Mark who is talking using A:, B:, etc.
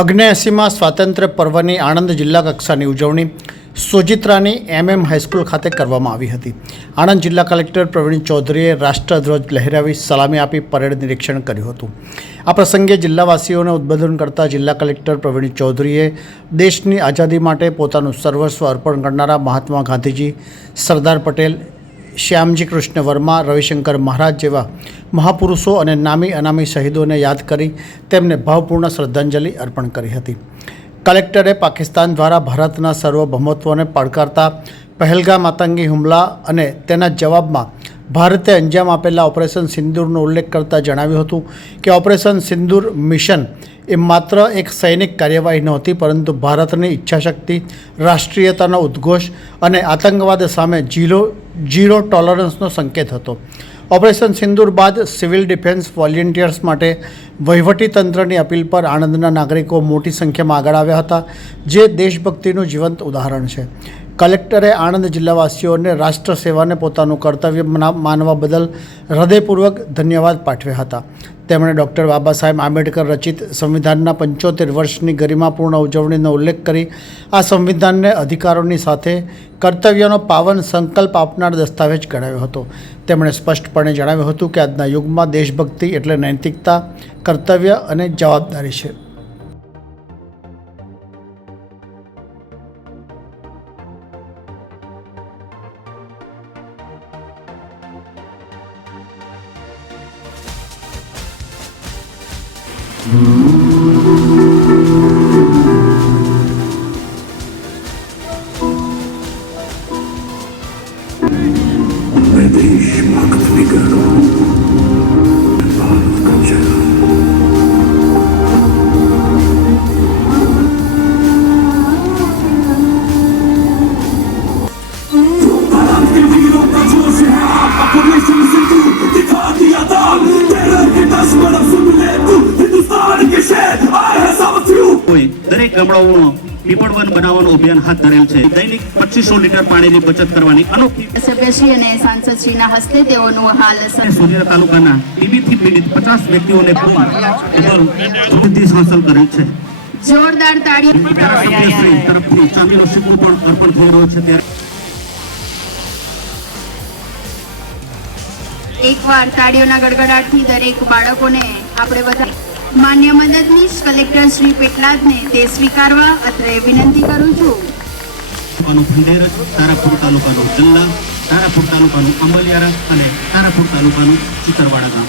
A: અગ્નેએસીમાં સ્વાતંત્ર્ય પર્વની આણંદ જિલ્લા કક્ષાની ઉજવણી સોજિત્રાની એમએમ હાઈસ્કૂલ ખાતે કરવામાં આવી હતી. આણંદ જિલ્લા કલેક્ટર પ્રવીણ ચૌધરીએ રાષ્ટ્રધ્વજ લહેરાવી સલામી આપી પરેડ નિરીક્ષણ કર્યું હતું. આ પ્રસંગે જિલ્લાવાસીઓને ઉદ્બોધન કરતા જિલ્લા કલેક્ટર પ્રવીણ ચૌધરીએ દેશની આઝાદી માટે પોતાનું સર્વસ્વ અર્પણ કરનારા મહાત્મા ગાંધીજી, સરદાર પટેલ, શ્યામજી કૃષ્ણ વર્મા, રવિશંકર મહારાજ જેવા મહાપુરુષો અને નામી અનામી શહીદોને યાદ કરી તેમને ભાવપૂર્ણ શ્રદ્ધાંજલિ અર્પણ કરી હતી. કલેક્ટરે પાકિસ્તાન દ્વારા ભારતના સર્વભૌમત્વને પડકારતા પહેલગામ આતંકી હુમલા અને તેના જવાબમાં ભારતે અંજામ આપેલા ઓપરેશન સિંદૂરનો ઉલ્લેખ કરતા જણાવ્યું હતું કે ઓપરેશન સિંદૂર મિશન એ માત્ર એક સૈનિક કાર્યવાહી નહોતી, પરંતુ ભારતની ઈચ્છાશક્તિ, રાષ્ટ્રીયતાનો ઉદ્ઘોષ અને આતંકવાદ સામે જીરો ઝીરો ટોલરન્સનો સંકેત હતો. ઓપરેશન સિંદૂર બાદ સિવિલ ડિફેન્સ વોલેન્ટિયર્સ માટે વહીવટીતંત્રની અપીલ પર આણંદના નાગરિકો મોટી સંખ્યામાં આગળ આવ્યા હતા, જે દેશભક્તિનું જીવંત ઉદાહરણ છે. કલેક્ટરે આણંદ જિલ્લાવાસીઓને રાષ્ટ્ર સેવાને પોતાનું કર્તવ્ય માનવા બદલ હૃદયપૂર્વક ધન્યવાદ પાઠવ્યા હતા. તેમણે ડૉક્ટર બાબા સાહેબ આંબેડકર રચિત સંવિધાનના પંચોતેર વર્ષની ગરિમાપૂર્ણ ઉજવણીનો ઉલ્લેખ કરી આ સંવિધાનને અધિકારોની સાથે કર્તવ્યનો પાવન સંકલ્પ આપનાર દસ્તાવેજ ગણાવ્યો હતો. તેમણે સ્પષ્ટપણે જણાવ્યું હતું કે આજના યુગમાં દેશભક્તિ એટલે નૈતિકતા, કર્તવ્ય અને જવાબદારી છે.
B: Ooh.
C: હોય દરેક ગામડાઓનો પીપળવન બનાવવાનું અભિયાન હાથ ધરેલ છે. દૈનિક પચીસો લીટર પાણીની બચત કરવાની અનોખી
D: સભ્યશ્રી અને સાંસદશ્રીના હસ્તે તેઓનું હાલ
C: અને તાલુકાના ટીબીથી પીડિત પચાસ વ્યક્તિઓને પણ હાંસલ કરેલ છે.
D: જોરદાર
C: તાળી તરફથી ચાંદીનો સિક્કો પણ અર્પણ થઈ રહ્યો છે ત્યારે
D: એકવાર તાળીઓના ગડગડાટથી દરેક બાળકોને આપણે બધા માન્ય મદદનીશ કલેક્ટર શ્રી પેટલાદને તે સ્વીકારવા અત્રે વિનંતી કરું છું.
C: તાલુકાનું ભંડેર તારાપુર તાલુકાનું જલ્લા, તારાપુર તાલુકાનું અંબલિયારા અને તારાપુર તાલુકાનું ચિતરવાડા ગામ.